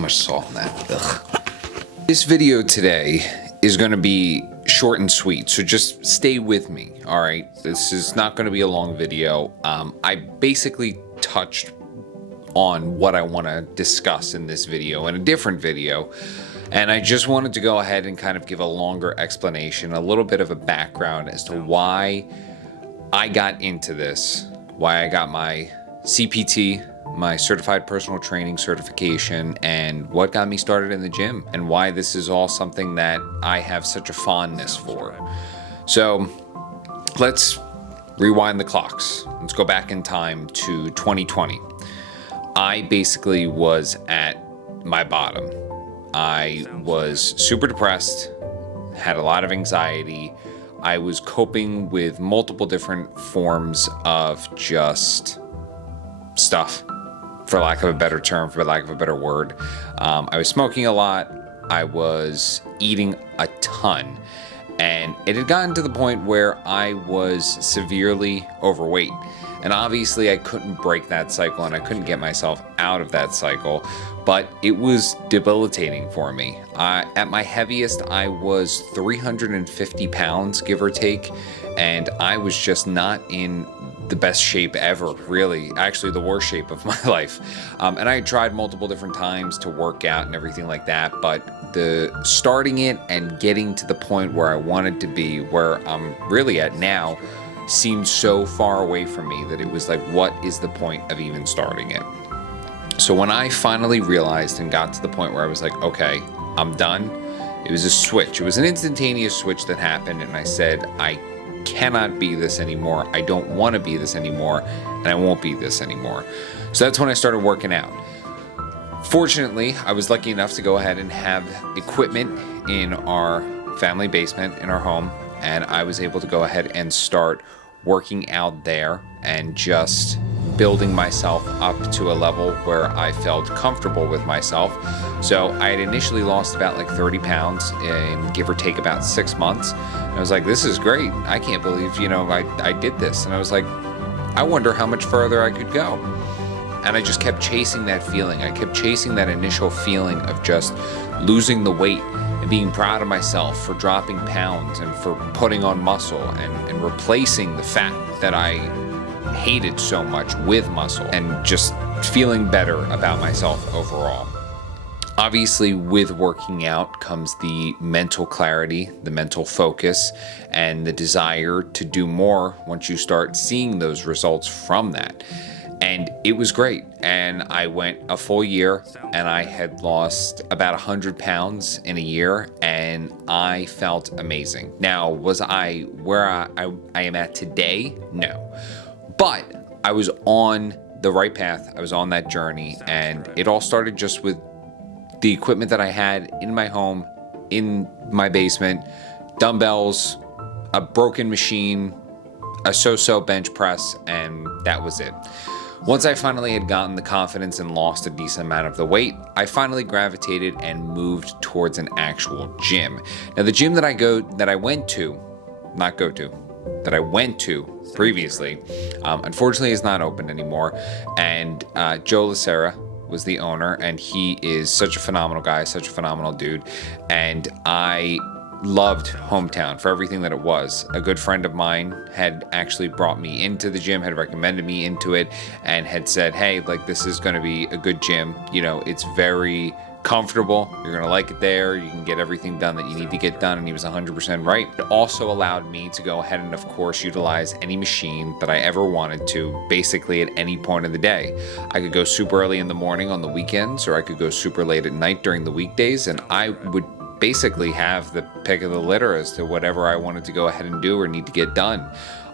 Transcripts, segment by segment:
too much salt in that. Ugh. This video today is going to be short and sweet, so just stay with me, all right? This is not going to be a long video. I basically touched on what I want to discuss in this video in a different video, and I just wanted to go ahead and kind of give a longer explanation, a little bit of a background as to why I got into this, why I got my CPT, my certified personal training certification, and what got me started in the gym, and why this is all something that I have such a fondness for. So let's rewind the clocks. Let's go back in time to 2020. I basically was at my bottom. I was super depressed, had a lot of anxiety. I was coping with multiple different forms of just stuff, for lack of a better term, for lack of a better word. I was smoking a lot. I was eating a ton. And it had gotten to the point where I was severely overweight. And obviously I couldn't break that cycle and I couldn't get myself out of that cycle, but it was debilitating for me. At my heaviest, I was 350 pounds, give or take, and I was just not in the best shape ever, really. Actually, the worst shape of my life. And I had tried multiple different times to work out and everything like that, but the starting it and getting to the point where I wanted to be, where I'm really at now, seemed so far away from me that it was like, what is the point of even starting it? So when I finally realized and got to the point where I was like, okay, I'm done, it was a switch. It was an instantaneous switch that happened, and I said, I cannot be this anymore. I don't want to be this anymore, and I won't be this anymore. So that's when I started working out. Fortunately, I was lucky enough to go ahead and have equipment in our family basement in our home, and I was able to go ahead and start working out there and just building myself up to a level where I felt comfortable with myself. So I had initially lost about like 30 pounds in give or take about 6 months. And I was like, this is great. I can't believe, I did this. And I was like, I wonder how much further I could go. And I just kept chasing that feeling. I kept chasing that initial feeling of just losing the weight and being proud of myself for dropping pounds and for putting on muscle and replacing the fat that I hated so much with muscle, and just feeling better about myself overall. Obviously, with working out comes the mental clarity, the mental focus, and the desire to do more once you start seeing those results from that. And it was great. And I went a full year and I had lost about 100 pounds in a year, and I felt amazing. Now, was I where I am at today? No. But I was on the right path. I was on that journey, and it all started just with the equipment that I had in my home, in my basement, dumbbells, a broken machine, a so-so bench press, and that was it. Once I finally had gotten the confidence and lost a decent amount of the weight, I finally gravitated and moved towards an actual gym. Now, the gym that I went to previously, unfortunately is not open anymore. And Joe Lacera was the owner, and he is such a phenomenal guy, such a phenomenal dude. And I loved Hometown for everything that it was. A good friend of mine had actually brought me into the gym, had recommended me into it, and had said, hey, like, this is going to be a good gym. It's very comfortable. You're going to like it there. You can get everything done that you need to get done. And he was 100% right. It also allowed me to go ahead and, of course, utilize any machine that I ever wanted to, basically at any point of the day. I could go super early in the morning on the weekends, or I could go super late at night during the weekdays, and I would basically have the pick of the litter as to whatever I wanted to go ahead and do or need to get done.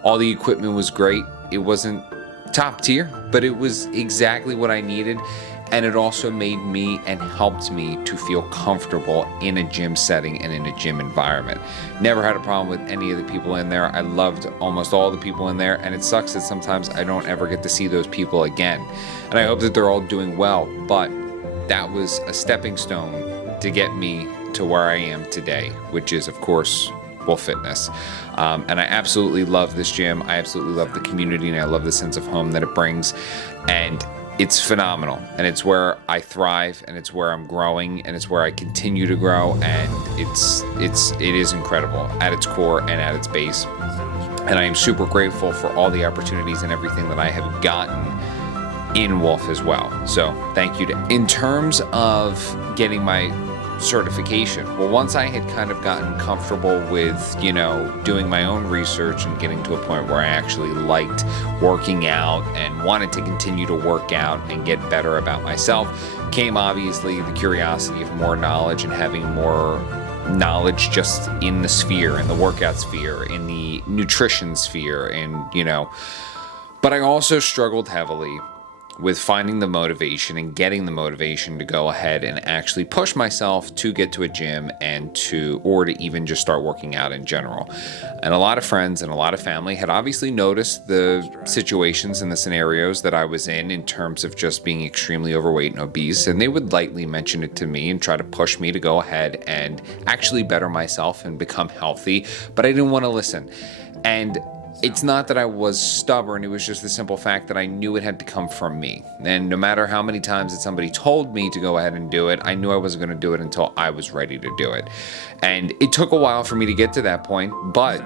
All the equipment was great. It wasn't top tier, but it was exactly what I needed. And it also made me and helped me to feel comfortable in a gym setting and in a gym environment. Never had a problem with any of the people in there. I loved almost all the people in there, and it sucks that sometimes I don't ever get to see those people again. And I hope that they're all doing well, but that was a stepping stone to get me to where I am today, which is, of course, Wolf Fitness. And I absolutely love this gym. I absolutely love the community, and I love the sense of home that it brings. And it's phenomenal, and it's where I thrive, and it's where I'm growing, and it's where I continue to grow, and it is incredible at its core and at its base. And I am super grateful for all the opportunities and everything that I have gotten in Wolf as well. So thank you. In terms of getting my certification, well, once I had kind of gotten comfortable with, doing my own research and getting to a point where I actually liked working out and wanted to continue to work out and get better about myself, came obviously the curiosity of more knowledge and having more knowledge just in the sphere, in the workout sphere, in the nutrition sphere, and but I also struggled heavily with finding the motivation and getting the motivation to go ahead and actually push myself to get to a gym or to even just start working out in general. And a lot of friends and a lot of family had obviously noticed the situations and the scenarios that I was in terms of just being extremely overweight and obese, and they would lightly mention it to me and try to push me to go ahead and actually better myself and become healthy, but I didn't want to listen. And it's not that I was stubborn, it was just the simple fact that I knew it had to come from me. And no matter how many times that somebody told me to go ahead and do it, I knew I wasn't going to do it until I was ready to do it. And it took a while for me to get to that point, but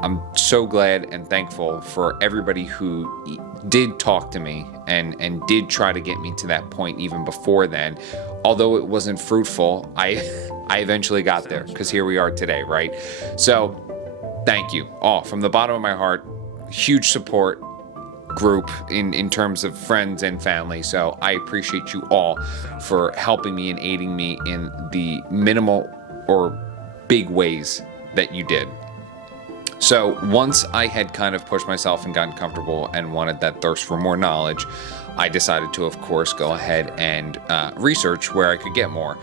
I'm so glad and thankful for everybody who did talk to me and did try to get me to that point even before then. Although it wasn't fruitful, I eventually got there, because here we are today, right? So thank you all from the bottom of my heart. Huge support group in terms of friends and family. So I appreciate you all for helping me and aiding me in the minimal or big ways that you did. So once I had kind of pushed myself and gotten comfortable and wanted that thirst for more knowledge, I decided to, of course, go ahead and research where I could get more.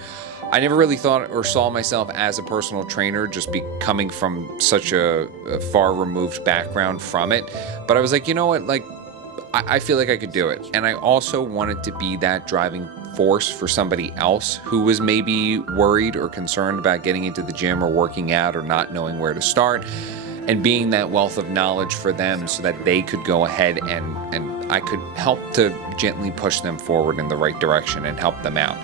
I never really thought or saw myself as a personal trainer, just coming from such a far removed background from it. But I was like, you know what, I feel like I could do it. And I also wanted to be that driving force for somebody else who was maybe worried or concerned about getting into the gym or working out or not knowing where to start, and being that wealth of knowledge for them so that they could go ahead and I could help to gently push them forward in the right direction and help them out.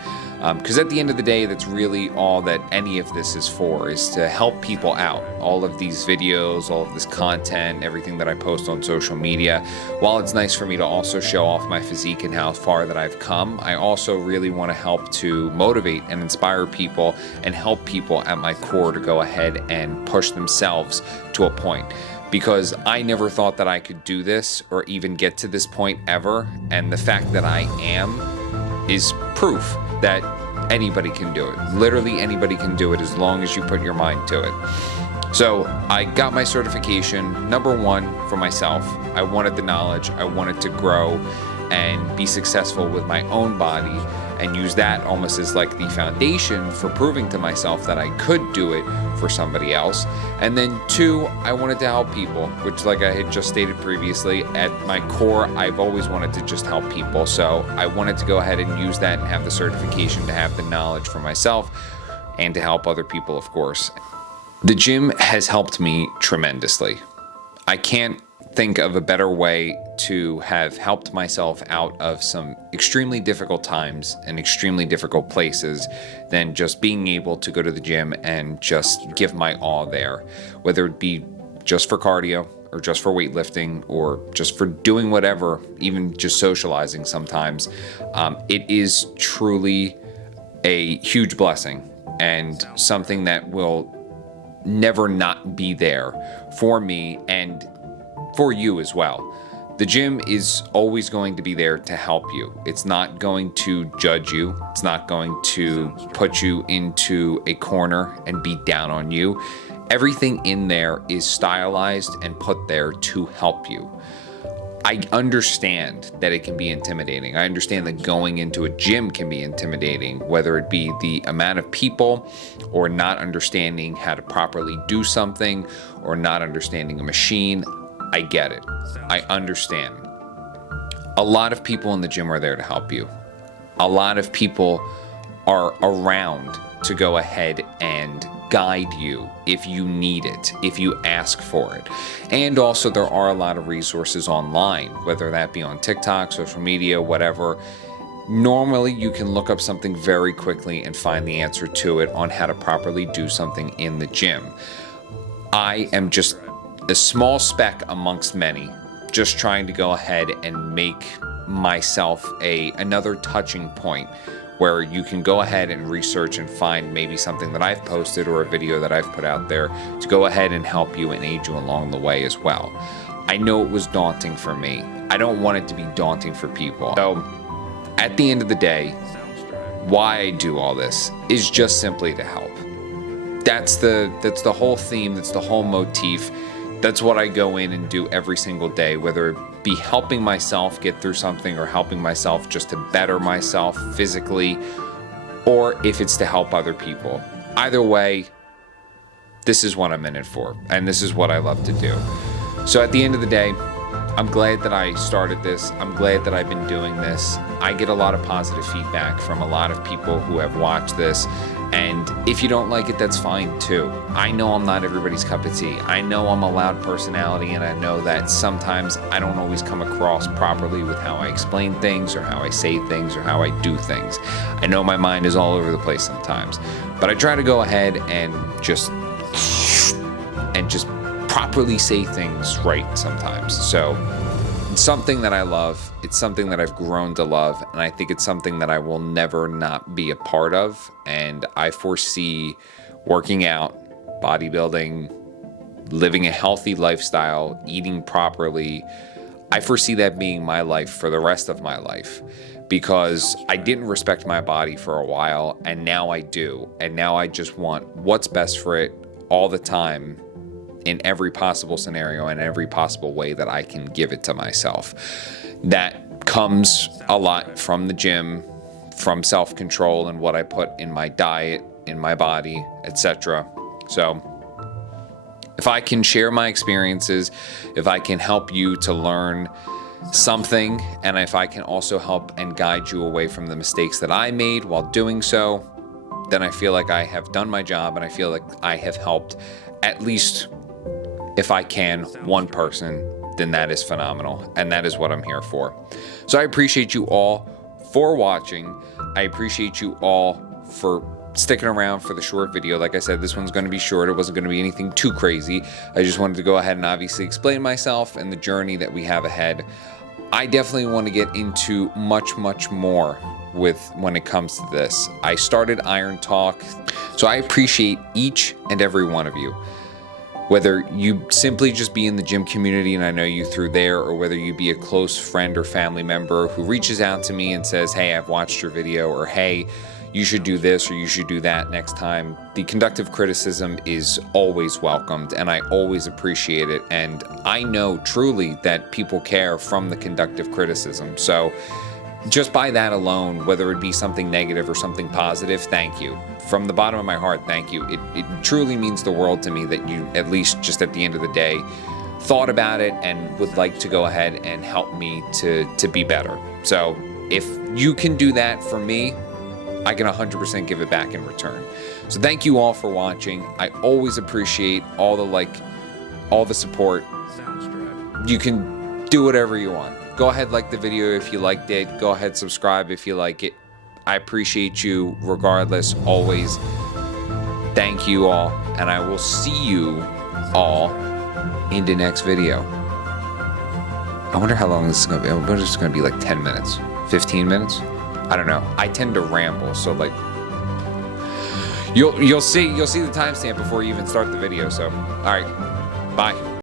Because at the end of the day, that's really all that any of this is for, is to help people out. All of these videos, all of this content, everything that I post on social media, while it's nice for me to also show off my physique and how far that I've come, I also really want to help to motivate and inspire people and help people at my core to go ahead and push themselves to a point. Because I never thought that I could do this or even get to this point ever, and the fact that I am is proof that anybody can do it. Literally anybody can do it as long as you put your mind to it. So I got my certification, number one, for myself. I wanted the knowledge, I wanted to grow and be successful with my own body and use that almost as like the foundation for proving to myself that I could do it for somebody else. And then two, I wanted to help people, which, like I had just stated previously, at my core, I've always wanted to just help people. So I wanted to go ahead and use that and have the certification to have the knowledge for myself and to help other people, of course. The gym has helped me tremendously. I can't think of a better way to have helped myself out of some extremely difficult times and extremely difficult places than just being able to go to the gym and just give my all there, whether it be just for cardio or just for weightlifting or just for doing whatever, even just socializing sometimes. It is truly a huge blessing and something that will never not be there for me and for you as well. The gym is always going to be there to help you. It's not going to judge you. It's not going to put you into a corner and beat down on you. Everything in there is stylized and put there to help you. I understand that it can be intimidating. I understand that going into a gym can be intimidating, whether it be the amount of people or not understanding how to properly do something or not understanding a machine. I get it. I understand. A lot of people in the gym are there to help you. A lot of people are around to go ahead and guide you if you need it, if you ask for it. And also there are a lot of resources online, whether that be on TikTok, social media, whatever. Normally you can look up something very quickly and find the answer to it on how to properly do something in the gym. I am just a small speck amongst many, just trying to go ahead and make myself another touching point where you can go ahead and research and find maybe something that I've posted or a video that I've put out there to go ahead and help you and aid you along the way as well. I know it was daunting for me. I don't want it to be daunting for people. So at the end of the day, why I do all this is just simply to help. That's the whole theme, that's the whole motif. That's what I go in and do every single day, whether it be helping myself get through something or helping myself just to better myself physically, or if it's to help other people. Either way, this is what I'm in it for, and this is what I love to do. So at the end of the day, I'm glad that I started this. I'm glad that I've been doing this. I get a lot of positive feedback from a lot of people who have watched this. And if you don't like it, that's fine too. I know I'm not everybody's cup of tea. I know I'm a loud personality, and I know that sometimes I don't always come across properly with how I explain things or how I say things or how I do things. I know my mind is all over the place sometimes, but I try to go ahead and just properly say things right sometimes. So it's something that I love. It's something that I've grown to love, and I think it's something that I will never not be a part of. And I foresee working out, bodybuilding, living a healthy lifestyle, eating properly. I foresee that being my life for the rest of my life, because I didn't respect my body for a while, and now I do. And now I just want what's best for it all the time, in every possible scenario and every possible way that I can give it to myself. That comes a lot from the gym, from self-control and what I put in my diet, in my body, etc. So if I can share my experiences, if I can help you to learn something, and if I can also help and guide you away from the mistakes that I made while doing so, then I feel like I have done my job, and I feel like I have helped at least, if I can, one person, then that is phenomenal. And that is what I'm here for. So I appreciate you all for watching. I appreciate you all for sticking around for the short video. Like I said, this one's going to be short. It wasn't going to be anything too crazy. I just wanted to go ahead and obviously explain myself and the journey that we have ahead. I definitely want to get into much, much more when it comes to this. I started Iron Talk. So I appreciate each and every one of you. Whether you simply just be in the gym community and I know you through there, or whether you be a close friend or family member who reaches out to me and says, hey, I've watched your video, or hey, you should do this or you should do that next time. The conductive criticism is always welcomed, and I always appreciate it. And I know truly that people care from the conductive criticism. So just by that alone, whether it be something negative or something positive, thank you. From the bottom of my heart, thank you. It truly means the world to me that you, at least just at the end of the day, thought about it and would like to go ahead and help me to be better. So if you can do that for me, I can 100% give it back in return. So thank you all for watching. I always appreciate all the support. You can do whatever you want. Go ahead, like the video if you liked it. Go ahead, subscribe if you like it. I appreciate you regardless, always. Thank you all, and I will see you all in the next video. I wonder how long this is going to be. I wonder if it's going to be like 10 minutes, 15 minutes. I don't know. I tend to ramble, so like you'll see the timestamp before you even start the video. So, all right, bye.